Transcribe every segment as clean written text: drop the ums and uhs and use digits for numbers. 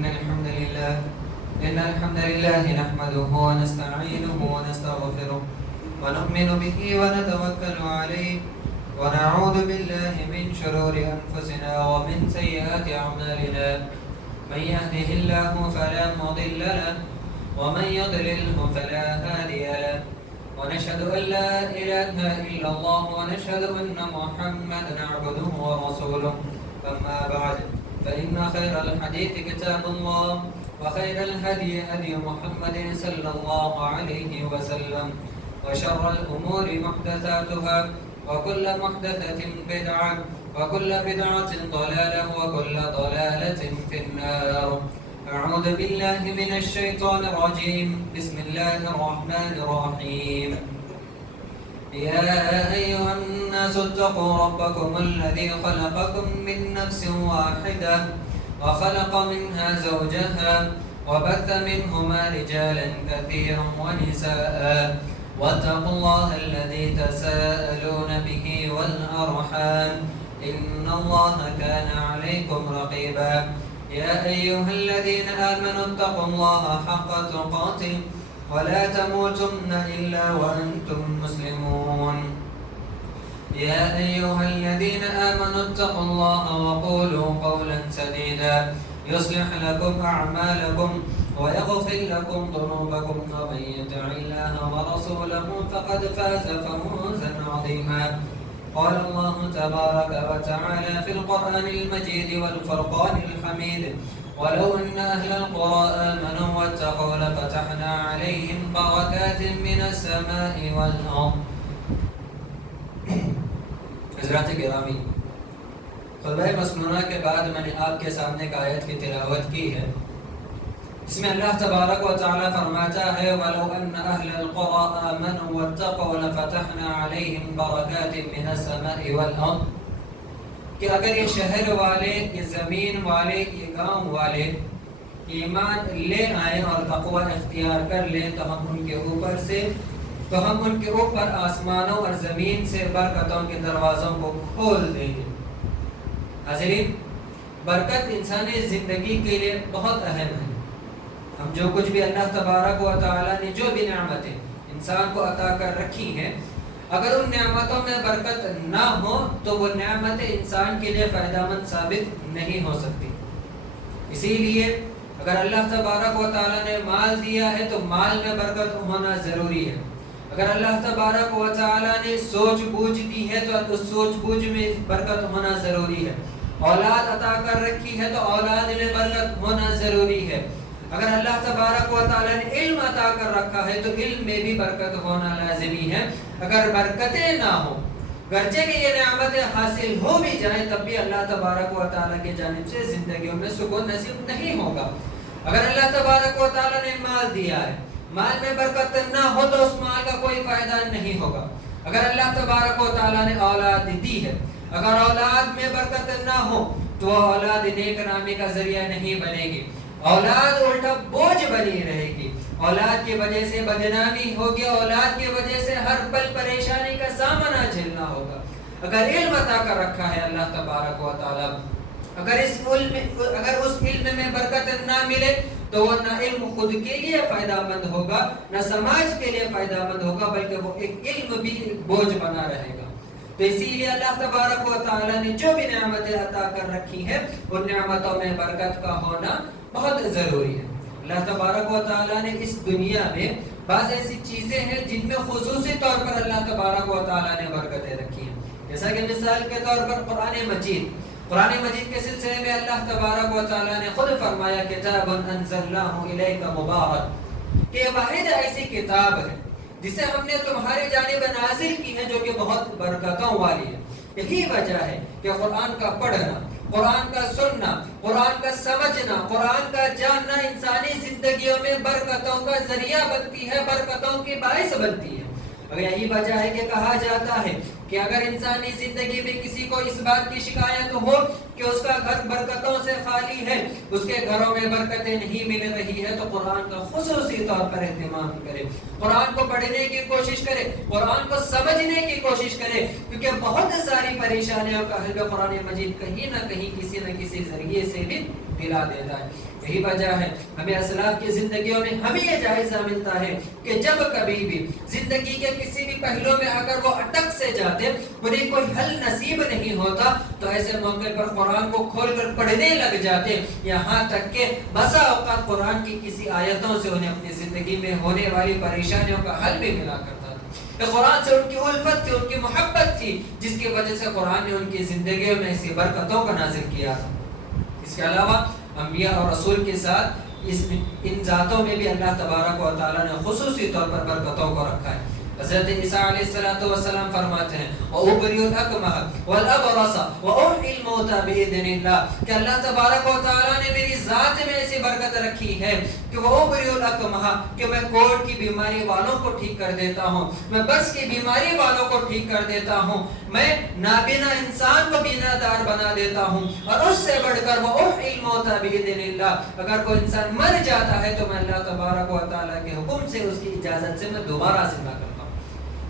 إن الحمد لله نحمده ونستعينه ونستغفره ونؤمن به ونتوكل عليه ونعوذ بالله من شرور أنفسنا ومن سيئات أعمالنا من يهده الله فلا مضل له ومن يضلله فلا هادي له ونشهد أن لا إله إلا الله ونشهد أن محمدا عبده ورسوله أما بعد فإن خير الحديث كتاب الله وخير الهدي هدي محمد صلى الله عليه وسلم وشر الأمور محدثاتها وكل محدثة بدعة وكل بدعة ضلالة وكل ضلالة في النار. أعوذ بالله من الشيطان الرجيم. بسم الله الرحمن الرحيم. يا أيها الناس اتقوا ربكم الذي خلقكم من نفس واحدة وخلق منها زوجها وبث منهما رجالا كثيرا ونساء واتقوا الله الذي تساءلون به والأرحام إن الله كان عليكم رقيبا. يا أيها الذين آمنوا اتقوا الله حق تقاته ولا تموتن إلا وأنتم مسلمون. يا أيها الذين آمنوا اتقوا الله وقولوا قولا سديدا يصلح لكم أعمالكم ويغفر لكم ذنوبكم ومن يطع الله ورسوله فقد فاز فوزا عظيما. قال الله تبارك وتعالى في القرآن المجيد والفرقان الحميد ولو أن أهل القرى آمنوا واتقوا لفتحنا عليهم بركات من السماء والأرض. حضرات گرامی، خطبہ مسنونہ کے بعد میں نے آپ کے سامنے ایک آیت کی تلاوت کی ہے جس میں اللہ تبارک و تعالی فرماتا ہے وَلَوْ أَنَّ أَهْلَ الْقُرَىٰ آمَنُوا وَاتَّقَوْا لَفَتَحْنَا عَلَيْهِمْ بَرَكَاتٍ مِّنَ السَّمَاءِ وَالْأَرْضِ، کہ اگر یہ شہر والے، یہ زمین والے، یہ گاؤں والے ایمان لے آئیں اور تقوی اختیار کر لیں تو ہم ان کے اوپر آسمانوں اور زمین سے برکتوں کے دروازوں کو کھول دیں گے. حاضرین، برکت انسانی زندگی کے لیے بہت اہم ہے. ہم جو کچھ بھی اللہ تبارک و تعالیٰ نے جو بھی نعمتیں انسان کو عطا کر رکھی ہیں، اگر ان نعمتوں میں برکت نہ ہو تو وہ نعمتیں انسان کے لیے فائدہ مند ثابت نہیں ہو سکتی. اسی لیے اگر اللہ تبارک و تعالیٰ نے مال دیا ہے تو مال میں برکت ہونا ضروری ہے. اگر اللہ تبارک و تعالیٰ نے سوچ بوجھ دی ہے تو اس سوچ بوجھ میں برکت ہونا ضروری ہے. اولاد عطا کر رکھی ہے تو اولاد میں برکت ہونا ضروری ہے. اگر اللہ تبارک و تعالیٰ نے علم عطا کر رکھا ہے تو علم میں بھی برکت ہونا لازمی ہے. اگر برکتیں نہ ہوں، گرچہ کہ یہ نعمتیں حاصل ہو بھی جائیں، تب بھی اللہ تبارک و تعالیٰ کی جانب سے زندگیوں میں سکون نصیب نہیں ہوگا. اگر اللہ تبارک و تعالیٰ نے مال دیا ہے، مال میں برکت نہ ہو تو اس مال کا کوئی فائدہ نہیں ہوگا. اگر اللہ تبارک و تعالیٰ نے اولاد دی ہے، اگر اولاد میں برکت نہ ہو تو اولاد نیک نامی کا ذریعہ نہیں بنے گی، اولاد الٹا بوجھ بنی رہے گی. اولاد کی وجہ سے بدنامی ہوگی، اولاد کی وجہ سے ہر پل پریشانی کا سامنا جھیلنا ہوگا. اگر علم عطا کر رکھا ہے اللہ تبارک و تعالیٰ، اگر اس علم میں برکت نہ ملے تو وہ نہ علم خود کے لیے فائدہ مند ہوگا، نہ سماج کے لیے فائدہ مند ہوگا، بلکہ وہ ایک علم بھی بوجھ بنا رہے گا. تو اسی لیے اللہ تبارک و تعالیٰ نے جو بھی نعمتیں عطا کر رکھی ہیں ان نعمتوں میں برکت کا ہونا بہت ضروری ہے. اللہ تبارک و تعالیٰ نے اس دنیا میں بعض ایسی چیزیں ہیں جن میں خصوصی طور پر اللہ تبارک و تعالیٰ نے برکتیں رکھی ہیں. جیسا کہ مثال کے طور پر قرآن مجید کے سلسلے میں اللہ تبارک و تعالیٰ نے خود فرمایا کتاب انزلناہ الیک مبارک، کہ واحد ایسی کتاب ہے جسے ہم نے تمہاری جانب نازل کی ہے جو کہ بہت برکتوں والی ہے. یہی وجہ ہے کہ قرآن کا پڑھنا، قرآن کا سننا، قرآن کا سمجھنا، قرآن کا جاننا انسانی زندگیوں میں برکتوں کا ذریعہ بنتی ہے، برکتوں کی باعث بنتی ہے. اور یہی وجہ ہے کہ کہا جاتا ہے کہ اگر انسانی زندگی میں کسی کو اس بات کی شکایت ہو کہ اس کا گھر برکتوں سے خالی ہے، اس کے گھروں میں برکتیں نہیں مل رہی ہے، تو قرآن کا خصوصی طور پر اہتمام کرے، قرآن کو پڑھنے کی کوشش کرے، قرآن کو سمجھنے کی کوشش کرے، کیونکہ بہت ساری پریشانیوں کا حل قرآن مجید کہیں نہ کہیں کسی نہ کسی ذریعے سے بھی دلا دیتا ہے۔ یہی وجہ ہے ہمیں اسلاف کی زندگیوں میں ہمیں یہ جائزہ ملتا ہے کہ جب کبھی بھی زندگی کے کسی بھی پہلو میں اگر وہ اٹک سے جاتے، انہیں کوئی حل نصیب نہیں ہوتا، تو ایسے موقع پر قرآن کو کھول کر پڑھنے لگ جاتے، یہاں تک کہ بسا اوقات قرآن کی کسی آیتوں سے انہیں اپنی زندگی میں ہونے والی پریشانیوں کا حل بھی ملا کرتا تھا۔ کہ قرآن سے ان کی الفت تھی، ان کی محبت تھی، جس کی وجہ سے قرآن نے ان کی زندگیوں میں ایسی برکتوں کو نازل کیا تھا۔ اس کے علاوہ انبیاء اور رسول کے ساتھ ان ذاتوں میں بھی اللہ تبارک و تعالیٰ نے خصوصی طور پر برکتوں کو رکھا ہے۔ حضرت عیسیٰ علیہ السلام فرماتے ہیں وَأُبْرِئُ الْأَكْمَحَ وَالْأَبْرَصَ وَأُحْيِي الْمَوْتَى بِإِذْنِ اللَّهِ، کہ اللہ تبارک و تعالیٰ نے میری ذات میں ایسی برکت رکھی ہے کہ وَأُبْرِئُ الْأَكْمَحَ، کہ میں کوڑ کی بیماری والوں کو ٹھیک کر دیتا ہوں، میں بس کی بیماری والوں کو ٹھیک کر دیتا ہوں، میں نابینا انسان کو بینا دار بنا دیتا ہوں، اور اس سے بڑھ کر وَأُحْيِي الْمَوْتَى بِإِذْنِ اللَّهِ، اگر کوئی انسان مر جاتا ہے تو میں اللہ تبارک و تعالیٰ کے حکم سے، اس کی اجازت سے میں دوبارہ زندہ کرتا ہوں۔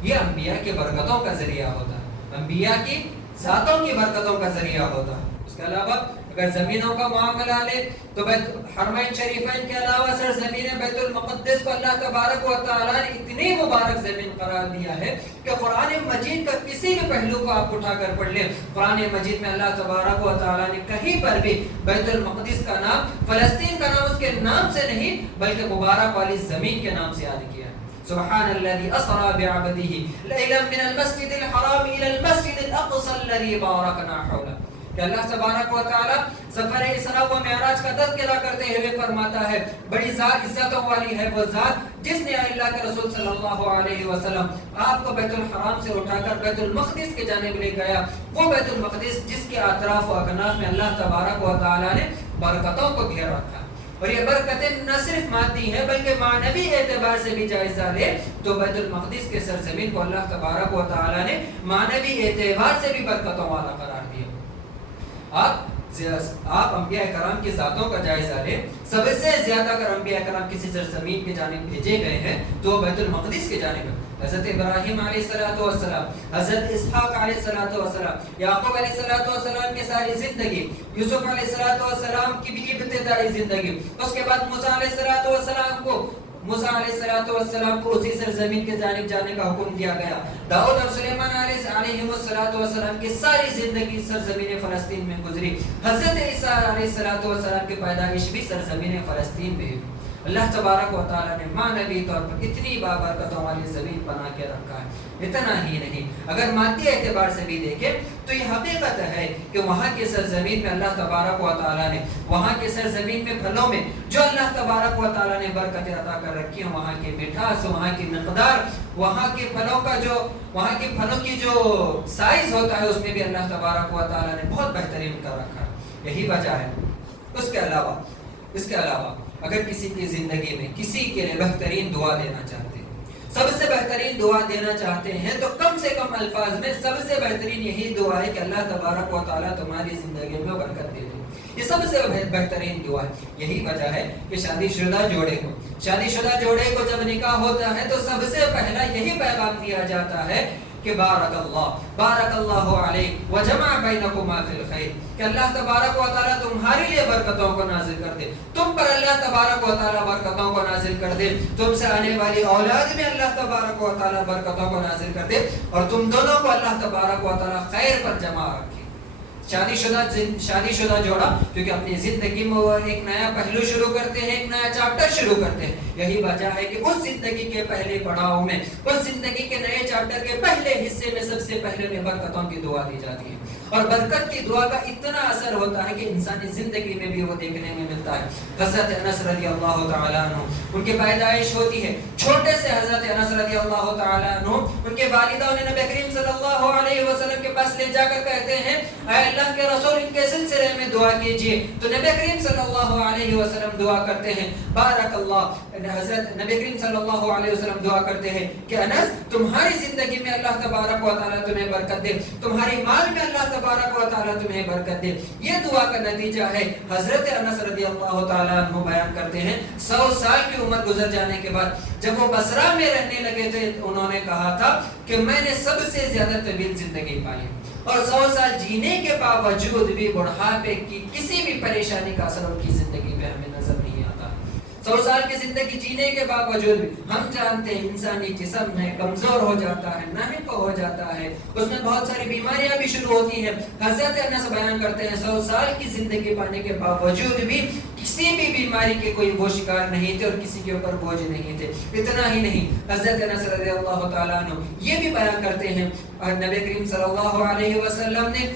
یہ انبیاء کی برکتوں کا ذریعہ ہوتا ہے، انبیاء کی ذاتوں کی برکتوں کا ذریعہ ہوتا ہے۔ اس کے علاوہ اگر زمینوں کا معاملہ لے تو حرمین شریفین کے علاوہ سرزمین بیت المقدس کو اللہ تبارک و تعالیٰ نے اتنی مبارک زمین قرار دیا ہے کہ قرآن مجید کا کسی بھی پہلو کو آپ اٹھا کر پڑھ لیں، قرآن مجید میں اللہ تبارک و تعالیٰ نے کہیں پر بھی بیت المقدس کا نام، فلسطین کا نام اس کے نام سے نہیں بلکہ مبارک والی زمین کے نام سے یاد کیا ہے۔ سبحان الذي اسرى بعبده ليلا من المسجد الحرام الى المسجد الاقصى الذي باركنا حوله، کہ اللہ تبارک و تعالی سفر اسراء و معراج کا تذکرہ کرتے ہوئے فرماتا ہے بڑی ذات عزتوں والی ہے وہ ذات جس نے اللہ کے رسول صلی اللہ علیہ وسلم آپ کو بیت الحرام سے اٹھا کر بیت المقدس کی جانب لے گیا، وہ بیت المقدس جس کے اطراف و اکناف میں اللہ تبارک و تعالی نے برکتوں کو گھیر رکھا، اور یہ برکتیں نہ صرف مادی ہیں بلکہ معنوی اعتبار سے بھی جائزہ لے تو بیت المقدس کے سرزمین کو اللہ تبارک و تعالی نے معنوی اعتبار سے بھی برکتوں والا قرار دیا۔ آپ انبیاء کرام کی ذاتوں کا جائزہ لیں، سب سے زیادہ اگر انبیاء کرام کسی سرزمین کی جانب بھیجے گئے ہیں تو وہ بیت المقدس کی جانب ہے۔ حضرت ابراہیم علیہ السلام، حضرت اسحاق علیہ السلام، یعقوب علیہ السلام کی ساری زندگی، یوسف علیہ السلام کی بھی ابتدائی زندگی، اس کے بعد موسیٰ علیہ السلام کو اسی سرزمین کے جانب جانے کا حکم دیا گیا، داؤد اور سلیمان علیہ السلام کی ساری زندگی سرزمین فلسطین میں گزری، حضرت عیسیٰ علیہ السلام کی پیدائش بھی سرزمین فلسطین میں ہوئی۔ اللہ تبارک و تعالیٰ نے معنوی طور پر اتنی بابرکتوں والی زمین بنا کے رکھا ہے۔ اتنا ہی نہیں، اگر مادی اعتبار سے بھی دیکھیں تو یہ حقیقت ہے کہ وہاں کی سرزمین میں اللہ تبارک و تعالیٰ نے وہاں کی سرزمین میں پھلوں میں جو اللہ تبارک و تعالیٰ نے برکتیں عطا کر رکھی ہیں، وہاں کی مٹھاس، وہاں کی مقدار، وہاں کے پھلوں کی جو سائز ہوتا ہے اس میں بھی اللہ تبارک و تعالیٰ نے بہت بہترین کر رکھا ہے۔ یہی وجہ ہے۔ اس کے علاوہ اگر کسی کی زندگی میں کسی کے لیے بہترین دعا دینا چاہتے ہیں، سب سے بہترین دعا دینا چاہتے ہیں تو کم سے کم الفاظ میں سب سے بہترین یہی دعا ہے کہ اللہ تبارک و تعالیٰ تمہاری زندگی میں برکت دے دے، یہ سب سے بہترین دعا ہے۔ یہی وجہ ہے کہ شادی شدہ جوڑے کو جب نکاح ہوتا ہے تو سب سے پہلا یہی پیغام دیا جاتا ہے کہ بارک اللہ علیک وجمع بینکما فی الخیر، کہ اللہ تبارک و تعالیٰ تمہارے لیے برکتوں کو نازل کر دے، تم پر اللہ تبارک و تعالیٰ برکتوں کو نازل کر دے، تم سے آنے والی اولاد میں اللہ تبارک و تعالیٰ برکتوں کو نازل کر دے، اور تم دونوں کو اللہ تبارک و تعالیٰ خیر پر جمع رکھے۔ شادی شدہ جوڑا کیونکہ اپنی زندگی میں وہ ایک نیا پہلو شروع کرتے ہیں، ایک نیا چیپٹر شروع کرتے ہیں، یہی وجہ ہے کہ اس زندگی کے پہلے پڑاؤ میں، اس زندگی کے نئے چیپٹر کے پہلے حصے میں سب سے پہلے میں برکتوں کی دعا دی جاتی ہے، اور برکت کی دعا کا اتنا اثر ہوتا ہے کہ انسانی زندگی میں بھی وہ دیکھنے میں ملتا ہے۔ حضرت انس رضی اللہ تعالیٰ عنہ ان کی پیدائش ہوتی ہے، چھوٹے سے حضرت انس رضی اللہ تعالیٰ عنہ ان کے والدہ انہیں نبی کریم صلی اللہ علیہ وسلم کے پاس لے جا کر کہتے ہیں اے اللہ کے رسول، ان کے سلسلے میں دعا کیجئے. تو نبی کریم صلی اللہ علیہ وسلم دعا کرتے ہیں بارک اللہ. حضرت نبی کریم صلی اللہ علیہ وسلم دعا کرتے ہیں کہ انس تمہاری زندگی میں اللہ تبارک و تعالیٰ تمہیں برکت دے, تمہاری مال میں اللہ تبارک و تعالیٰ تمہیں برکت دے. یہ دعا کا نتیجہ ہے. حضرت انس رضی اللہ تعالیٰ عنہ بیان کرتے ہیں 100 سال کی عمر گزر جانے کے بعد جب وہ بصرہ میں رہنے لگے تھے, انہوں نے کہا تھا کہ میں نے سب سے زیادہ طویل زندگی پائی اور 100 سال جینے کے باوجود بھی بڑھاپے کی کسی بھی پریشانی کا اثر ان کی زندگی پہ ہمیں نظر نہیں آتا. 100 سال کی زندگی جینے کے باوجود بھی ہم جانتے ہیں انسانی جسم ہے کمزور ہو جاتا ہے, ناحق ہو جاتا ہے, اس میں بہت ساری بیماریاں بھی شروع ہوتی ہیں. حضرت انس بیان کرتے ہیں 100 سال کی زندگی پانے کے باوجود بھی کسی بھی بیماری کے کوئی وہ شکار نہیں تھے اور کسی کے اوپر بوجھ نہیں تھے. اتنا ہی نہیں, حضرت انس رضی اللہ تعالیٰ عنہ یہ بھی بیان کرتے ہیں اور نبی کریم صلی اللہ علیہ وسلم نے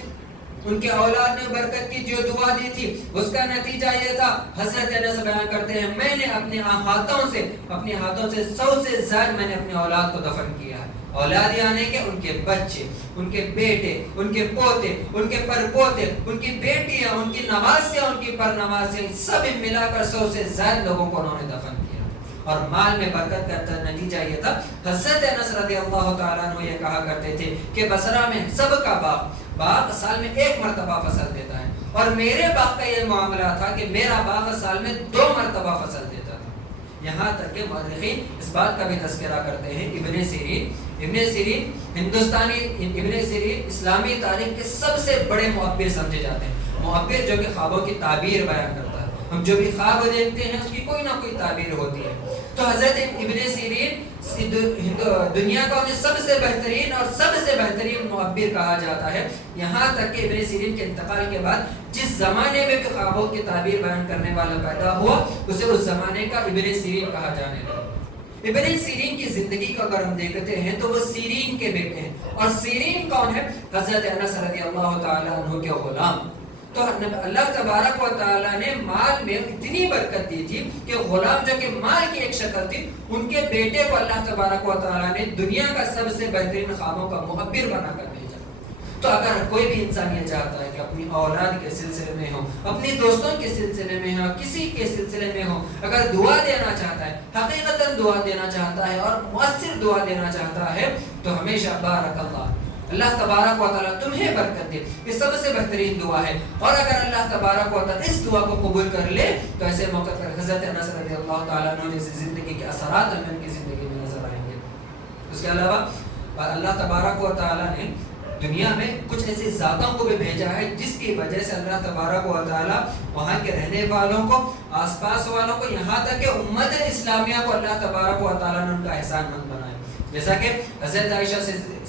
ان کے اولاد نے برکت کی جو دعا دی تھی اس کا نتیجہ یہ تھا. حضرت انس بیان کرتے ہیں میں نے اپنے ہاتھوں سے 100 سے زائد میں نے اپنے اولاد کو دفن کیا ہے. اولاد یعنی کہ ان کے بچے, ان کے بیٹے, ان کے پوتے, ان کے پر پوتے, ان کی بیٹیاں, ان کی نواسیاں, ان کی پر نواسیاں, سب ملا کر 100 سے زائد لوگوں کو انہوں نے دفن کیا. اور مال میں برکت کا نتیجہ یہ تھا. حضرت انس رضی اللہ تعالیٰ عنہ یہ کہا کرتے تھے کہ بصرہ میں سب کا باغ سال میں 1 مرتبہ فصل دیتا ہے اور میرے باغ کا یہ معاملہ تھا کہ میرا باغ سال میں 2 مرتبہ فصل دیتا تھا. یہاں تک کہ مورخین اس بات کا بھی تذکرہ کرتے ہیں. ابن سیرین ہندوستانی ابن سیرین اسلامی تاریخ کے سب سے بڑے معبر سمجھے جاتے ہیں. معبر جو کہ خوابوں کی تعبیر بیان کرتا ہے. ہم جو بھی خواب دیکھتے ہیں اس کی کوئی نہ کوئی تعبیر ہوتی ہے. تو حضرت ابن سیرین دنیا کا انہیں سب سے بہترین اور سب سے بہترین معبر کہا جاتا ہے. یہاں تک کہ ابن سیرین کے انتقال کے بعد جس زمانے میں بھی خوابوں کی تعبیر بیان کرنے والا پیدا ہوا اسے اس زمانے کا ابن سیرین کہا جانے لگا. ابن سیرین کی زندگی کو اگر ہم دیکھتے ہیں تو وہ سیرین کے بیٹے ہیں. اور سیرین کون ہے؟ حضرت انس رضی اللہ تعالیٰ عنہ کے غلام. تو اللہ تبارک و تعالیٰ نے مال میں اتنی برکت دی تھی کہ غلام جو کہ مال کی ایک شکل تھی ان کے بیٹے کو اللہ تبارک و تعالیٰ نے دنیا کا سب سے بہترین خوابوں کا معبر بنا کر بھیجا. تو اگر کوئی بھی انسان یہ چاہتا ہے کہ اپنی اولاد کے سلسلے میں ہو, اپنی دوستوں کے سلسلے میں ہو, کسی کے سلسلے میں ہو, اگر دعا دینا چاہتا ہے, حقیقتاً دعا دینا چاہتا ہے اور مؤثر دعا دینا چاہتا ہے تو ہمیشہ بارک اللہ تبارک و تعالیٰ تمہیں برکت دے. یہ سب سے بہترین دعا ہے. اور اگر اللہ تبارک و تعالیٰ اس دعا کو قبول کر لے تو ایسے موقع پر حضرت انس رضی اللہ تعالیٰ عنہ جیسی زندگی کے اثرات ہمیں ان کی زندگی میں نظر آئیں گے. اس کے علاوہ اللہ تبارک و تعالیٰ نے دنیا میں کچھ ایسی ذاتوں کو بھی بھیجا ہے جس کی وجہ سے اللہ تبارک و تعالیٰ وہاں کے رہنے والوں کو, آس پاس والوں کو, یہاں تک کہ امت اسلامیہ کو اللہ تبارک و تعالیٰ نے ان کا احسان مند بنایا. جیسا کہ حضرت عائشہ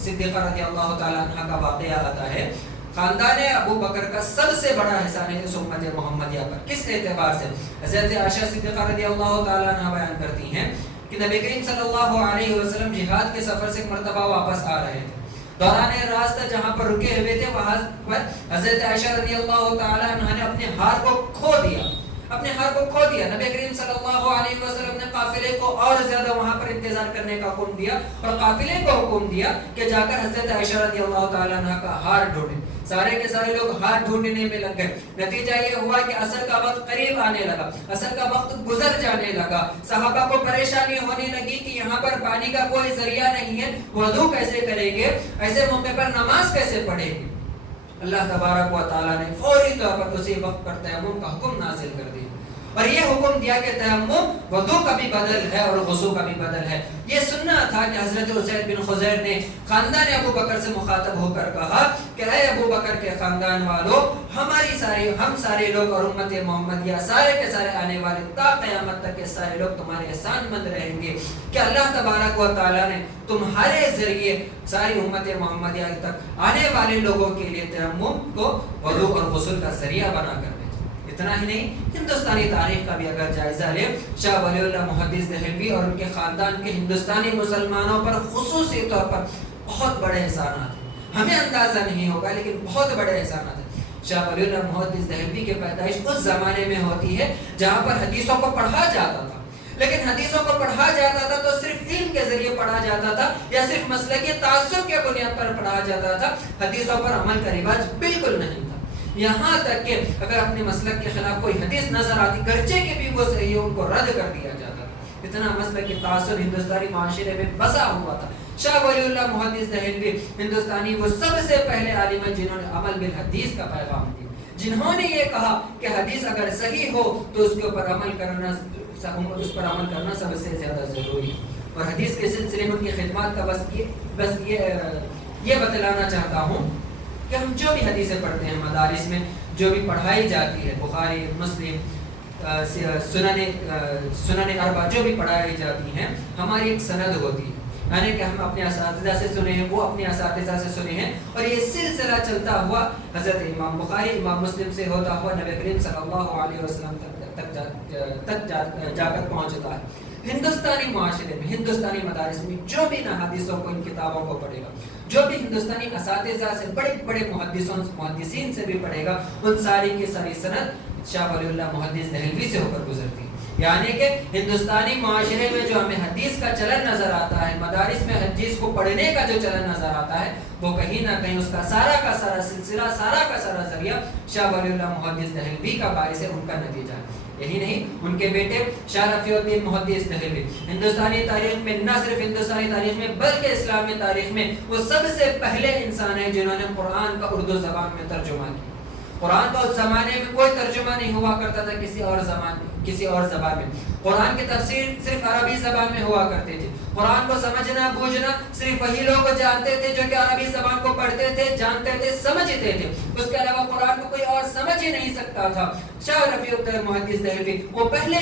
صدیقہ رضی اللہ تعالیٰ عنہ کا واقعہ آتا ہے. خاندان ابو بکر کا سب سے بڑا احسان ہے اس امت محمدیہ پر. کس اعتبار سے؟ حضرت عائشہ صدیقہ رضی اللہ تعالیٰ عنہ بیان کرتی ہیں کہ نبی کریم صلی اللہ علیہ وسلم جہاد کے سفر سے ایک مرتبہ واپس آ رہے تھے. دوران راستہ جہاں پر رکے ہوئے تھے وہاں پر حضرت عائشہ رضی اللہ تعالیٰ عنہ نے اپنے ہار کو کھو دیا. نبی کریم صلی اللہ علیہ وسلم نے قافلے کو اور زیادہ وہاں پر انتظار کرنے کا حکم دیا اور قافلے کو حکم دیا کہ جا کر حضرت عائشہ رضی اللہ تعالیٰ عنہ کا ہار ڈھونڈیں. سارے کے سارے لوگ ہار ڈھونڈنے میں لگ گئے. نتیجہ یہ ہوا کہ عصر کا وقت قریب آنے لگا, عصر کا وقت گزر جانے لگا. صحابہ کو پریشانی ہونے لگی کہ یہاں پر پانی کا کوئی ذریعہ نہیں ہے, وضو کیسے کریں گے, ایسے موقع پر نماز کیسے پڑھیں گے. اللہ تبارک و تعالیٰ نے فوری طور پر اسی وقت پر تیمم کا حکم نازل کر دیا اور یہ حکم دیا کہ تیمم وضو کا بھی بدل ہے اور غسل کا بھی بدل ہے. یہ سننا تھا کہ حضرت اسید بن خزیر نے خاندان ابو بکر سے مخاطب ہو کر کہا کہ اے ابو بکر کے خاندان والو, ہم سارے لوگ اور امت محمدیہ سارے کے سارے آنے والے تا قیامت تک کے سارے لوگ تمہارے احسان مند رہیں گے کہ اللہ تبارک و تعالیٰ نے تمہارے ذریعے ساری امت محمدیہ تک آنے والے لوگوں کے لیے تیمم کو وضو اور غسل کا ذریعہ بنا کر. اتنا ہی نہیں, ہندوستانی تاریخ کا بھی اگر جائزہ لیں, شاہ ولی اللہ محدث دہلوی اور ان کے خاندان کے ہندوستانی مسلمانوں پر خصوصی طور پر بہت بڑے احسانات ہیں. ہمیں اندازہ نہیں ہوگا لیکن بہت بڑے احسانات ہیں. شاہ ولی اللہ محدث دہلوی کی پیدائش اس زمانے میں ہوتی ہے جہاں پر حدیثوں کو پڑھا جاتا تھا, لیکن حدیثوں کو پڑھا جاتا تھا تو صرف علم کے ذریعے پڑھا جاتا تھا یا صرف مسلکی تعصب کے بنیاد پر پڑھا جاتا تھا. حدیثوں پر عمل کا رواج بالکل نہیں تھا. یہاں تک کہ اگر اپنے مسلک کے خلاف کوئی حدیث نظر آتی گرچہ کہ بھی وہ صحیح ہے ان کو رد کر دیا جاتا تھا. اتنا مسلک کی تعصب ہندوستانی معاشرے میں بسا ہوا تھا. شاہ ولی اللہ محدث دہلوی ہندوستانی وہ سب سے پہلے عالم ہیں جنہوں نے عمل بالحدیث کا پیغام دیا, جنہوں نے یہ کہا کہ حدیث اگر صحیح ہو تو اس کے اوپر عمل کرنا سب سے زیادہ ضروری ہے. اور حدیث کے سلسلے میں ان کی خدمات کا بس یہ بتلانا چاہتا ہوں کہ ہم جو بھی حدیثیں پڑھتے ہیں مدارس میں جو بھی پڑھائی جاتی ہے, بخاری, مسلم, سنن اربع جو بھی پڑھائی جاتی ہیں, ہماری ایک سند ہوتی ہے, یعنی کہ ہم اپنے اساتذہ سے سنے ہیں, وہ اپنے اساتذہ سے سنے ہیں, اور یہ سلسلہ چلتا ہوا حضرت امام بخاری, امام مسلم سے ہوتا ہوا نبی کریم صلی اللہ علیہ وسلم تک جا کر پہنچتا ہے. ہندوستانی معاشرے میں, ہندوستانی مدارس میں جو بھی نہ حدیثوں کو, ان کتابوں کو پڑھے گا, جو بھی ہندوستانی اساتذہ سے, بڑے بڑے محدثین سے بھی پڑھے گا, ان ساری کی ساری سند شاہ ولی اللہ محدث دہلوی سے ہو کر گزرتی ہے. یعنی کہ ہندوستانی معاشرے میں جو ہمیں حدیث کا چلن نظر آتا ہے, مدارس میں حدیث کو پڑھنے کا جو چلن نظر آتا ہے, وہ کہیں نہ کہیں اس کا سارا سلسلہ, سارا ذریعہ شاہ ولی اللہ محدث دہلوی کا باعث ہے, ان کا نتیجہ ہے. یہی نہیں, ان کے بیٹے شاہ رفیع الدین محدث دہلوی ہندوستانی تاریخ میں, نہ صرف ہندوستانی تاریخ میں بلکہ اسلامی تاریخ میں وہ سب سے پہلے انسان ہیں جنہوں نے قرآن کا اردو زبان میں ترجمہ کیا. قرآن کا اس زمانے میں کوئی ترجمہ نہیں ہوا کرتا تھا کسی اور زبان میں. قرآن کی تفسیر صرف عربی زبان میں ہوا کرتی تھی. قرآن کو سمجھنا بوجھنا صرف وہی لوگ جانتے تھے جو کہ عربی زبان کو پڑھتے تھے, جانتے تھے, سمجھتے تھے. اس کے علاوہ قرآن کو کوئی اور سمجھ ہی نہیں سکتا تھا. شاہ رفیع الدین محدث دہلوی وہ پہلے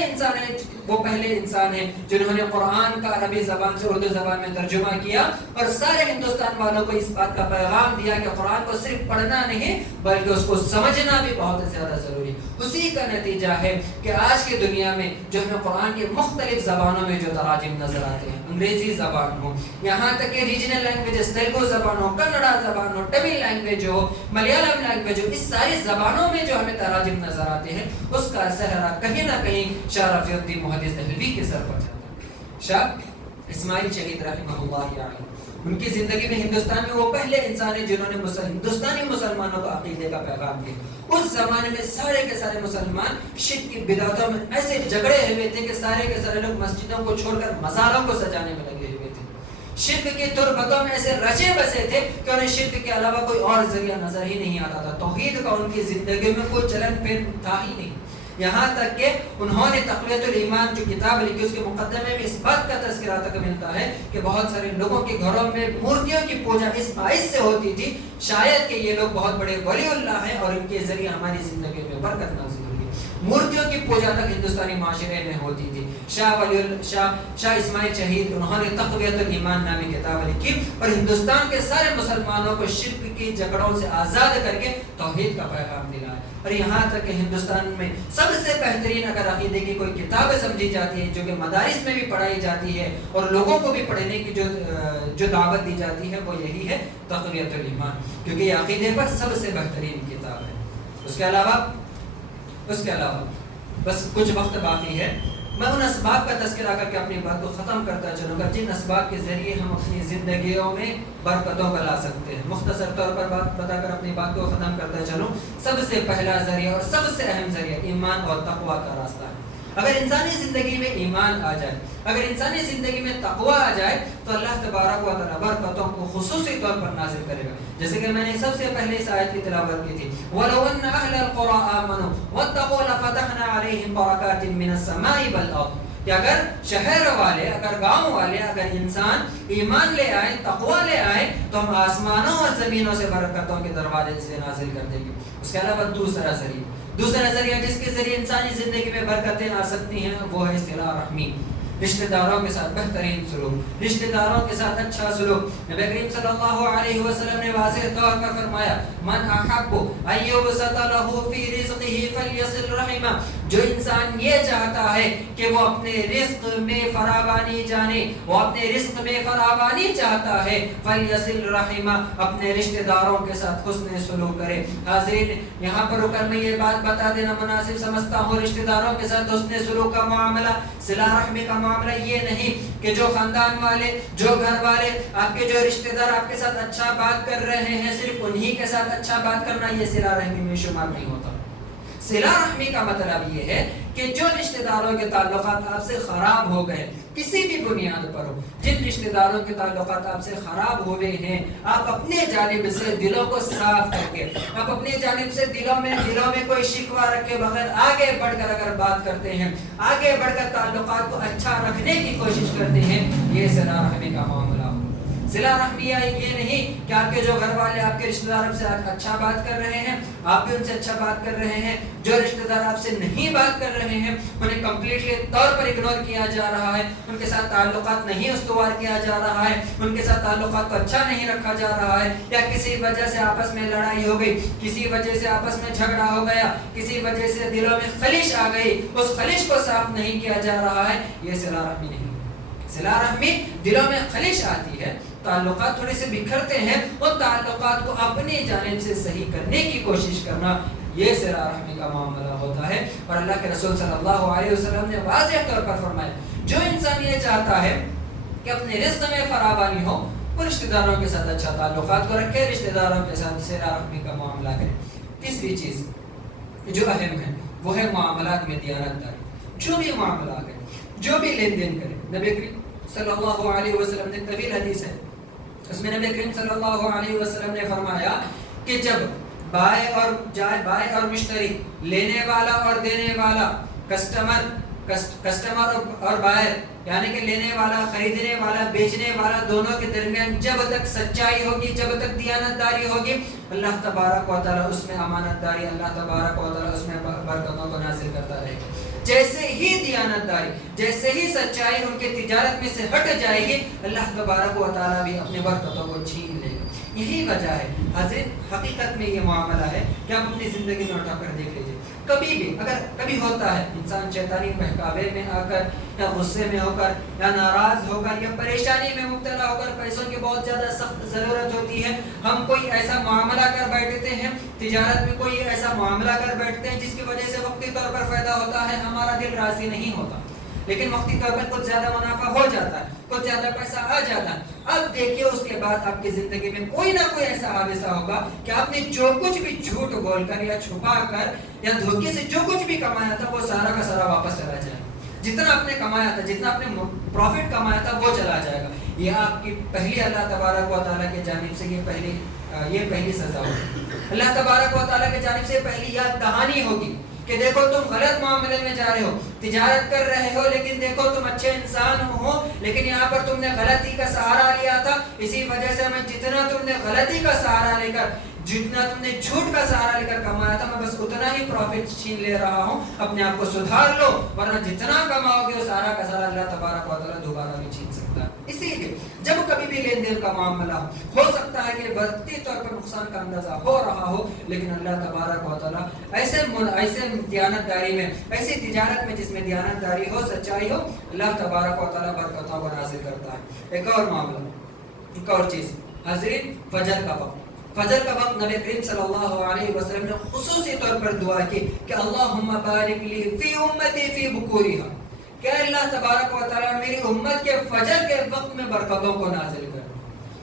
انسان ہیں جنہوں نے قرآن کا عربی زبان سے اردو زبان میں ترجمہ کیا, اور سارے ہندوستان والوں کو اس بات کا پیغام دیا کہ قرآن کو صرف پڑھنا نہیں بلکہ اس کو سمجھنا بھی بہت زیادہ ضروری ہے. اسی کا نتیجہ ہے کہ آج کی دنیا میں جو ہمیں قرآن کے مختلف زبانوں میں جو تراجم نظر آتے ہیں, انگریزی زبان ہو, یہاں تک کہ ریجنل لینگویجز, تیلگو زبان ہو, کنڑا زبان ہو, تمل لینگویج ہو, ملیالم لینگویج ہو, اس ساری زبانوں میں جو ہمیں تراجم نظر آتے ہیں, اس کا سہرا کہیں نہ کہیں شاہ رفیع الدین محدث دہلوی کے سر پر جاتا ہے. شاہ اسماعیل شہید رحمہ اللہ علیہ, ان کی زندگی میں ہندوستان میں وہ پہلے انسان ہیں جنہوں نے ہندوستانی مسلمانوں کو عقیدے کا پیغام دیا. اس زمانے میں سارے کے سارے مسلمان شرک کی بدعتوں میں ایسے جھگڑے ہوئے تھے کہ سارے کے سارے لوگ مسجدوں کو چھوڑ کر مزاروں کو سجانے میں لگے ہوئے تھے. شرک کی تربتوں میں ایسے رچے بسے تھے کہ انہیں شرک کے علاوہ کوئی اور ذریعہ نظر ہی نہیں آتا تھا. توحید کا ان کی زندگی میں کوئی چلن پھر تھا ہی نہیں. یہاں تک کہ انہوں نے تقویۃ الایمان جو کتاب لکھی, اس کے مقدمے میں اس بات کا تذکرہ تک ملتا ہے کہ بہت سارے لوگوں کے گھروں میں مورتیوں کی پوجا اس باعث سے ہوتی تھی شاید کہ یہ لوگ بہت بڑے ولی اللہ ہیں اور ان کے ذریعے ہماری زندگی میں برکت نازل ہوئی. مورتیوں کی پوجا تک ہندوستانی معاشرے میں ہوتی تھی. شاہ اسماعیل شہید انہوں نے تقویۃ الایمان نامی کتاب لکھی اور ہندوستان کے سارے مسلمانوں کو شرک کی جکڑوں سے آزاد کر کے توحید کا پیغام دلایا. اور یہاں تک کہ ہندوستان میں سب سے بہترین اگر عقیدے کی کوئی کتاب سمجھی جاتی ہے جو کہ مدارس میں بھی پڑھائی جاتی ہے اور لوگوں کو بھی پڑھنے کی جو دعوت دی جاتی ہے, وہ یہی ہے تقویۃ الایمان, کیونکہ یہ عقیدے پر سب سے بہترین کتاب ہے. اس کے علاوہ بس کچھ وقت باقی ہے, میں ان اسباب کا تذکرہ کر کے اپنی بات کو ختم کرتا چلوں گا جن اسباب کے ذریعے ہم اپنی زندگیوں میں برکتوں کا لا سکتے ہیں. مختصر طور پر بات بتا کر اپنی بات کو ختم کرتا چلوں. سب سے پہلا ذریعہ اور سب سے اہم ذریعہ ایمان اور تقویٰ کا راستہ ہے. اگر انسانی زندگی میں ایمان آ جائے, اگر انسانی زندگی میں تقویٰ آ جائے تو اللہ تبارک و تعالیٰ برکتوں کو خصوصی طور پر نازل کرے گا. جیسے کہ میں نے سب سے پہلے اس آیت کی تلاوت کی تھی, وَلَوْ أَنَّ أَهْلَ الْقُرَىٰ آمَنُوا وَاتَّقُوا لَفَتَحْنَا عَلَيْهِمْ بَرَكَاتٍ مِّنَ السَّمَاءِ وَالْأَرْضِ, کہ اگر شہر والے, اگر گاؤں والے, اگر انسان ایمان لے آئے, تقویٰ لے آئے تو ہم آسمانوں اور زمینوں سے برکتوں کے دروازے سے نازل کر دیں گے. اس کے علاوہ دوسرا ذریعہ جس کے ذریعے انسانی زندگی میں برکتیں آ سکتی ہیں وہ ہے صلہ رحمی, رشتہ داروں کے ساتھ بہترین سلوک, رشتہ داروں کے ساتھ اچھا سلوک. نبی کریم صلی اللہ علیہ وسلم نے واضح طور پر فرمایا, من احب ان یبسط له فی رزقه رزقه فلیصل رحمہ. جو انسان یہ چاہتا ہے کہ وہ اپنے رزق میں فراوانی جانے، وہ اپنے رزق میں فراوانی چاہتا ہے، فلیصل رحمہ، اپنے رشتہ داروں کے ساتھ حسن سلوک کرے. حاضرین، یہاں پر رک کر میں یہ بات بتا دینا مناسب سمجھتا ہوں، رشتہ داروں کے ساتھ حسن سلوک کا معاملہ، صلہ رحمی کا معاملہ یہ نہیں کہ جو خاندان والے، جو گھر والے، آپ کے جو رشتہ دار آپ کے ساتھ اچھا بات کر رہے ہیں، صرف انہی کے ساتھ اچھا بات کرنا یہ صلہ رحمی میں شمار نہیں ہوتا. صلہ رحمی کا مطلب یہ ہے کہ جو رشتہ داروں کے تعلقات آپ سے خراب ہو گئے، کسی بھی بنیاد پر ہو، جن رشتہ داروں کے تعلقات آپ سے خراب ہوئے ہیں، آپ اپنے جانب سے دلوں کو صاف کر کے، آپ اپنے جانب سے دلوں میں کوئی شکوہ رکھے بغیر آگے بڑھ کر اگر بات کرتے ہیں، آگے بڑھ کر تعلقات کو اچھا رکھنے کی کوشش کرتے ہیں، یہ صلہ رحمی کا معاملہ ہو. صلہ رحمی یہ نہیں کہ آپ کے جو گھر والے آپ کے رشتہ دار آپ سے اچھا بات کر رہے ہیں، آپ بھی ان سے اچھا بات کر رہے ہیں، جو رشتہ دار آپ سے نہیں بات کر رہے ہیں انہیں کمپلیٹلی طور پر اگنور کیا جا رہا ہے، ان کے ساتھ تعلقات نہیں استوار کیا جا رہا ہے، ان کے ساتھ تعلقات کو اچھا نہیں رکھا جا رہا ہے، یا کسی وجہ سے آپس میں لڑائی ہو گئی، کسی وجہ سے آپس میں جھگڑا ہو گیا، کسی وجہ سے دلوں میں خلش آ گئی، اس خلش کو صاف نہیں کیا جا رہا ہے، یہ صلہ رحمی نہیں. صلہ رحمی دلوں میں خلش آتی ہے، تعلقات تھوڑے سے بکھرتے ہیں، ان تعلقات کو اپنی جانب سے صحیح کرنے کی کوشش کرنا، یہ صلہ رحمی کا معاملہ ہوتا ہے. اور اللہ کے رسول صلی اللہ علیہ وسلم نے واضح طور پر فرمایا، جو انسان یہ چاہتا ہے کہ اپنے رزق میں فراوانی ہو، وہ رشتہ داروں کے ساتھ اچھا تعلقات کو رکھے، رشتہ داروں کے ساتھ صلہ رحمی کا معاملہ کرے. تیسری چیز جو اہم ہے وہ ہے معاملات میں دیانت داری. جو بھی معاملہ کرے، جو بھی لین دین کرے، نبی کریم صلی اللہ علیہ وسلم نے طویل حدیث ہے، اس میں نبی کریم صلی اللہ علیہ وسلم نے فرمایا کہ جب بائع اور مشتری، لینے والا اور دینے والا، کسٹمر اور بائر، یعنی کہ لینے والا، خریدنے والا، بیچنے والا، دونوں کے درمیان جب تک سچائی ہوگی، جب تک دیانت داری ہوگی، اللہ تبارک و تعالیٰ اس میں امانت داری، اللہ تبارک و تعالیٰ اس میں برکتوں کو نازل کرتا رہے گا. جیسے ہی دیانت داری، جیسے ہی سچائی ان کے تجارت میں سے ہٹ جائے گی، اللہ تبارک و تعالیٰ بھی اپنے برکتوں کو چھین لے گا. یہی وجہ ہے حضرت، حقیقت میں یہ معاملہ ہے کہ آپ اپنی زندگی میں اٹھا کر دیکھ لیجیے. کبھی بھی اگر کبھی ہوتا ہے انسان شیطانی بہکاوے میں آ کر، یا غصے میں ہو کر، یا ناراض ہو کر، یا پریشانی میں مبتلا ہو کر، پیسوں کی بہت زیادہ سخت ضرورت ہوتی ہے، ہم کوئی ایسا معاملہ کر بیٹھتے ہیں، تجارت میں کوئی ایسا معاملہ کر بیٹھتے ہیں جس کی وجہ سے وقتی طور پر فائدہ ہوتا ہے، ہمارا دل راضی نہیں ہوتا، لیکن وقتی طور پر کچھ زیادہ منافع ہو جاتا ہے، کچھ زیادہ پیسہ آ جاتا ہے. اب دیکھیے اس کے بعد آپ کی زندگی میں کوئی نہ کوئی ایسا حادثہ ہوگا کہ آپ نے جو کچھ بھی جھوٹ بول کر یا چھپا کر یا دھوکے سے جو کچھ بھی کمایا تھا، وہ سارا کا سارا واپس چلا جائے گا. جتنا آپ نے کمایا تھا، جتنا آپ نے پروفٹ کمایا تھا، وہ چلا جائے گا. یہ آپ کی پہلی اللہ تبارک و تعالیٰ کی جانب سے یہ پہلی سزا ہوگی. اللہ تبارک و تعالیٰ کی جانب سے پہلی یاد دہانی ہوگی کہ دیکھو تم غلط معاملے میں جا رہے ہو، تجارت کر رہے ہو، لیکن دیکھو تم اچھے انسان ہو، لیکن یہاں پر تم نے غلطی کا سہارا لیا تھا، اسی وجہ سے میں جتنا تم نے غلطی کا سہارا لے کر، جتنا تم نے جھوٹ کا سہارا لے کر کمایا تھا، میں بس اتنا ہی پروفٹ چھین لے رہا ہوں. اپنے آپ کو سدھار لو، ورنہ جتنا کماؤ گے وہ سارا کا سارا اللہ تبارک و تعالیٰ دوبارہ بھی چھین سکتا ہے. اسی لیے جب کبھی بھی لین دین کا معاملہ ہو سکتا ہے کہ وقتی طور پر نقصان کا اندازہ ہو رہا ہو، لیکن اللہ تبارک و تعالیٰ ایسے دیانت داری میں، ایسی تجارت میں جس میں دیانت داری ہو، سچائی ہو، اللہ تبارک و تعالیٰ برکتوں کو نازل کرتا ہے. ایک اور معاملہ، ایک اور چیز حضرین، فجر کا وقت. فجر کا وقت نبی کریم صلی اللہ علیہ وسلم نے خصوصی طور پر دعا کی کہ اللہم بارک لی فی امتی فی بکورہا، کہ اللہ تبارک و تعالیٰ میری امت کے فجر کے وقت میں برکتوں کو نازل کر.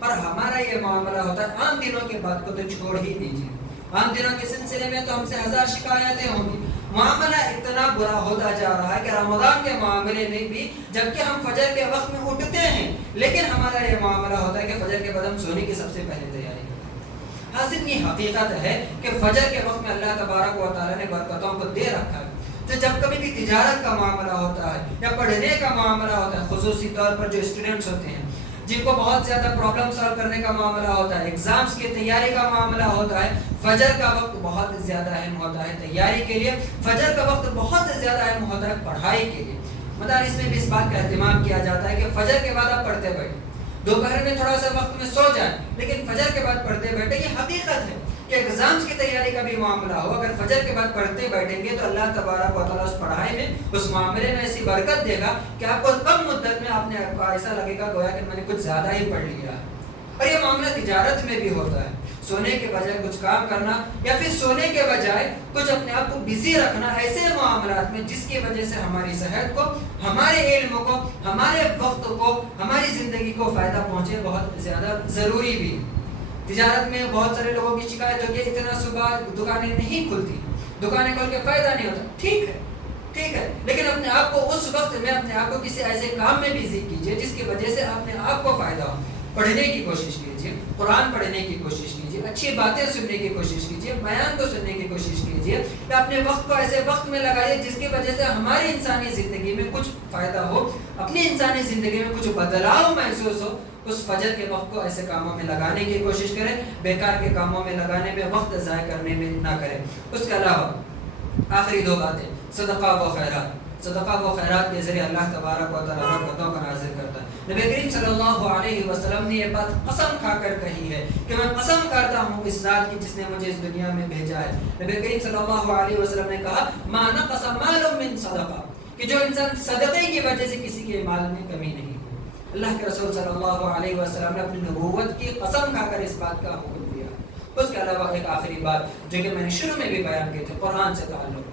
اور ہمارا یہ معاملہ ہوتا ہے، عام دنوں کے بات کو تو چھوڑ ہی دیجیے، عام دنوں کے سلسلے میں تو ہم سے ہزار شکایتیں ہوں گی. معاملہ اتنا برا ہوتا جا رہا ہے کہ رمضان کے معاملے میں بھی جبکہ ہم فجر کے وقت میں اٹھتے ہیں، لیکن ہمارا یہ معاملہ ہوتا ہے کہ فجر کے بعد ہم سونے کی سب سے پہلے تیاری کرتے ہیں. حاصل یہ حقیقت ہے کہ فجر کے وقت میں اللہ تبارک و تعالیٰ نے برکتوں کو دے رکھا ہے. تو جب کبھی بھی تجارت کا معاملہ ہوتا ہے یا پڑھنے کا معاملہ ہوتا ہے، خصوصی طور پر جو اسٹوڈنٹس ہوتے ہیں جن کو بہت زیادہ پرابلم سالو کرنے کا معاملہ ہوتا ہے، ایگزامز کی تیاری کا معاملہ ہوتا ہے، فجر کا وقت بہت زیادہ اہم ہوتا ہے تیاری کے لیے. فجر کا وقت بہت زیادہ اہم ہوتا ہے پڑھائی کے لیے. مدارس میں بھی اس بات کا اہتمام کیا جاتا ہے کہ فجر کے بعد آپ پڑھتے بیٹھیں، دوپہر میں تھوڑا سا وقت میں سو جائیں، لیکن فجر کے بعد پڑھتے بیٹھے. یہ حقیقت ہے کہ ایگزامس کی تیاری کا بھی معاملہ ہو، اگر فجر کے بعد پڑھتے بیٹھیں گے تو اللہ تبارک و تعالیٰ اس پڑھائی میں، اس معاملے میں ایسی برکت دے گا کہ آپ کو کم مدت میں آپ کو ایسا لگے گا گویا کہ میں نے کچھ زیادہ ہی پڑھ لیا. اور یہ معاملہ تجارت میں بھی ہوتا ہے. سونے کے بجائے کچھ کام کرنا، یا پھر سونے کے بجائے کچھ اپنے آپ کو بزی رکھنا ایسے معاملات میں جس کی وجہ سے ہماری صحت کو، ہمارے علم کو، ہمارے وقت کو، ہماری زندگی کو فائدہ پہنچے، بہت زیادہ ضروری بھی. تجارت میں بہت سارے لوگوں کی شکایت ہوتی ہے اتنا صبح دکانیں نہیں کھلتی، دکانیں کھول کے فائدہ نہیں ہوتا. ٹھیک ہے، لیکن اپنے آپ کو اس وقت میں اپنے آپ کو کسی ایسے کام میں بزی کیجیے جس کی وجہ سے اپنے آپ کو فائدہ ہو. پڑھنے کی کوشش کیجیے، قرآن پڑھنے کی کوشش کیجیے، اچھی باتیں سننے کی کوشش کیجیے، بیان کو سننے کی کوشش کیجیے، یا اپنے وقت کو ایسے وقت میں لگائیے جس کی وجہ سے ہماری انسانی زندگی میں کچھ فائدہ ہو، اپنی انسانی زندگی میں کچھ بدلاؤ محسوس ہو. اس فجر کے وقت کو ایسے کاموں میں لگانے کی کوشش کریں، بیکار کے کاموں میں لگانے میں، وقت ضائع کرنے میں نہ کریں. اس کے علاوہ آخری دو باتیں، صدقہ و خیرات. صدقہ و خیرات کے ذریعے اللہ تبارک و تعالیٰ برکتوں کا نازل کرتا ہے. نبی کریم صلی اللہ علیہ وسلم نے یہ بات قسم کھا کر کہی ہے کہ میں قسم کرتا ہوں اس ذات کی جس نے مجھے اس دنیا میں بھیجا ہے. نبی کریم صلی اللہ علیہ وسلم نے کہا ما نقص مال من صدقہ، کہ جو انسان صدقے کی وجہ سے کسی کے مال میں کمی نہیں. اللہ کے رسول صلی اللہ علیہ وسلم نے اپنی نبوت کی قسم کھا کر اس بات کا حکم دیا. اس کے علاوہ ایک آخری بات جو کہ میں نے شروع میں بھی بیان کی تھی، قرآن سے تعلق.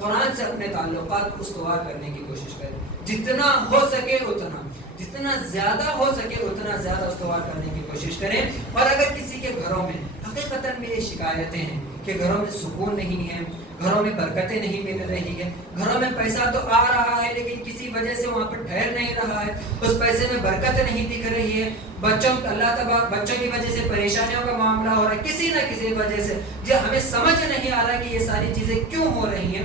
قرآن سے اپنے تعلقات کو استوار کرنے کی کوشش کریں، جتنا ہو سکے اتنا، جتنا زیادہ ہو سکے اتنا زیادہ استوار کرنے کی کوشش کریں. اور اگر کسی کے گھروں میں حقیقتاً میں یہ شکایتیں ہیں کہ گھروں میں سکون نہیں ہے، گھروں میں برکتیں نہیں مل رہی ہے، گھروں میں پیسہ تو آ رہا ہے لیکن کسی وجہ سے وہاں پر ٹھہر نہیں رہا ہے، اس پیسے میں برکت نہیں دکھ رہی ہے، بچوں کی وجہ سے پریشانیوں کا معاملہ ہو رہا ہے کسی نہ کسی وجہ سے، جو ہمیں سمجھ نہیں آ رہا کہ یہ ساری چیزیں کیوں ہو رہی ہیں،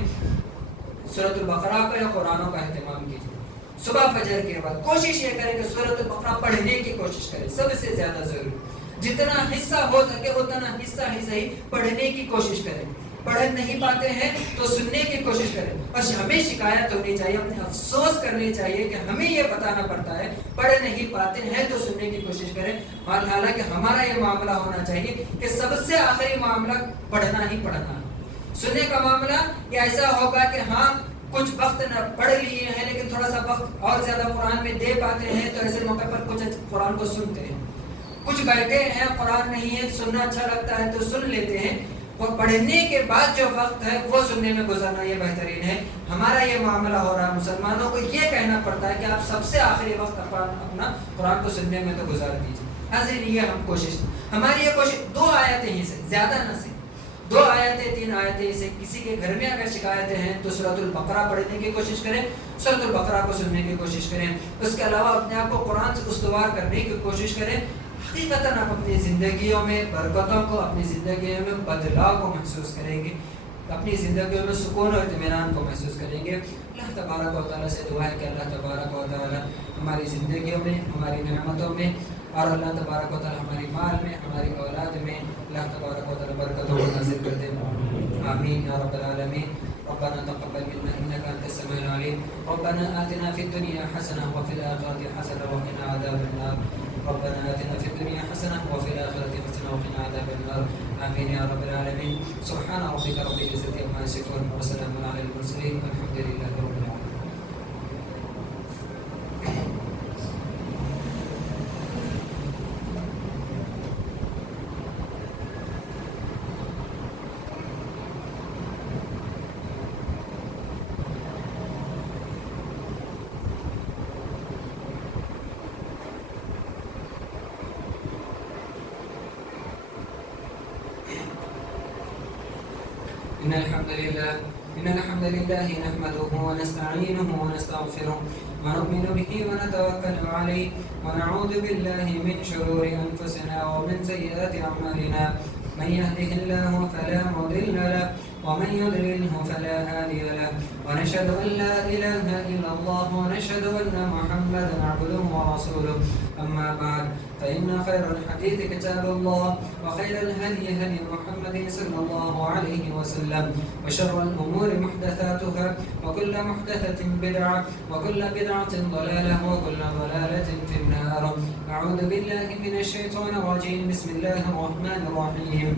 سورۃ البقرہ کا یا قرآنوں کا اہتمام کیجیے. صبح فجر کے بعد کوشش یہ کریں کہ سورۃ البقرہ پڑھنے کی کوشش کریں، سب سے زیادہ ضروری. جتنا حصہ ہو سکے اتنا حصہ ہی صحیح پڑھنے کی کوشش کریں. پڑھ نہیں پاتے ہیں تو سننے کی کوشش کریں. اور ہمیں شکایت ہونی چاہیے، اپنے افسوس کرنی چاہیے کہ ہمیں یہ بتانا پڑتا ہے پڑھ نہیں پاتے ہیں تو سننے کی کوشش کریں. حالانکہ ہمارا یہ معاملہ ہونا چاہیے کہ سب سے آخری معاملہ پڑھنا ہی پڑھنا. سننے کا معاملہ یہ ایسا ہوگا کہ ہاں کچھ وقت نہ پڑھ لیے ہیں لیکن تھوڑا سا وقت اور زیادہ قرآن میں دے پاتے ہیں تو ایسے موقع پر کچھ قرآن کو سنتے ہیں. کچھ بیٹھے ہیں قرآن نہیں ہے، سننا اچھا لگتا ہے تو سن لیتے ہیں. اور پڑھنے کے بعد جو وقت ہے وہ سننے میں گزارنا یہ بہترین ہے. ہمارا یہ معاملہ ہو رہا ہے، مسلمانوں کو یہ کہنا پڑتا ہے کہ آپ سب سے آخری وقت اپنا قرآن کو سننے میں تو گزار دیجیے. حاضرین یہ ہم کوشش، ہماری یہ کوشش 2 آیتیں ہی سے زیادہ نہ سے 2 آیتیں 3 آیتیں سے کسی کے گھر میں اگر شکایتیں ہیں تو سورۃ البقرہ پڑھنے کی کوشش کریں، سورۃ البقرہ کو سننے کی کوشش کریں. اس کے علاوہ اپنے آپ کو قرآن سے استوار کرنے کی کوشش کریں. حقیقتاً آپ اپنی زندگیوں میں برکتوں کو، اپنی زندگیوں میں بدلاؤ کو محسوس کریں گے، اپنی زندگیوں میں سکون اور اطمینان کو محسوس کریں گے. اللہ تبارک و تعالیٰ سے دعا ہے کہ اللہ تبارک و تعالیٰ ہماری زندگیوں میں، ہماری نعمتوں میں، اور اللہ تبارک و تعالیٰ ہماری مال میں، ہماری اولاد میں اللہ تبارک و تعالیٰ برکتوں کو نازل کر دے. آمین یا رب العالمین. ربنا تقبل منا انك انت السميع العليم. ربنا آتنا في الدنيا حسنة وفي الآخرة حسنة وقنا عذاب النار. ربنا آتنا في الدنيا حسنة وفي الآخرة حسنة وقنا عذاب النار. آمين يا رب العالمين. سبحان ربك رب العزة عما يصفون وسلام على المرسلين والحمد لله رب العالمين. إن الحمد لله نحمده ونستعينه ونستغفره ونؤمن به ونتوكل عليه ونعوذ بالله من شرور أنفسنا ومن سيئات أعمالنا. من يهده الله فلا مضل له ومن يضلله فلا هادي له. ونشهد أن لا إله إلا الله ونشهد أن محمدا عبده ورسوله. أما بعد فإن خير الحديث كتاب الله وخير الهدي هدي محمد صلى الله عليه وسلم وشر الأمور محدثاتها وكل محدثة بدعة وكل بدعة ضلالة وكل ضلالة في النار. أعوذ بالله من الشيطان الرجيم. بسم الله الرحمن الرحيم.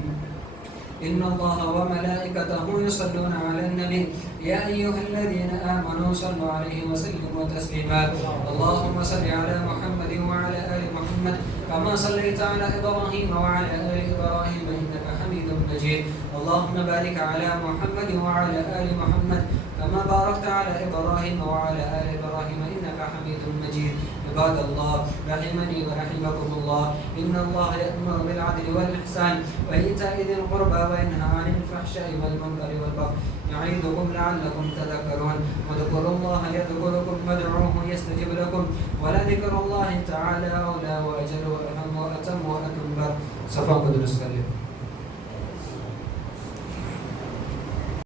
إن الله وملائكته يصلون على النبي يا أيها الذين آمنوا صلوا عليه وسلموا تسليما اللهم صل على محمد وعلى آل محمد كما صليت على إبراهيم وعلى آل إبراهيم إنك حميد مجيد اللهم بارك على محمد وعلى آل محمد كما باركت على إبراهيم وعلى آل إبراهيم إنك حميد مجيد عباد الله رحمني ورحمكم الله إن الله يأمر بالعدل والإحسان وإيتاء ذي القربى وينهى عن الفحشاء والمنكر والبغي يعظكم لعلكم تذكرون واذكروا الله يذكركم وادعوه يستجب لكم ولذكر الله تعالى أولى وأجل وأرحم وأتم وأكبر صفاقة الرسول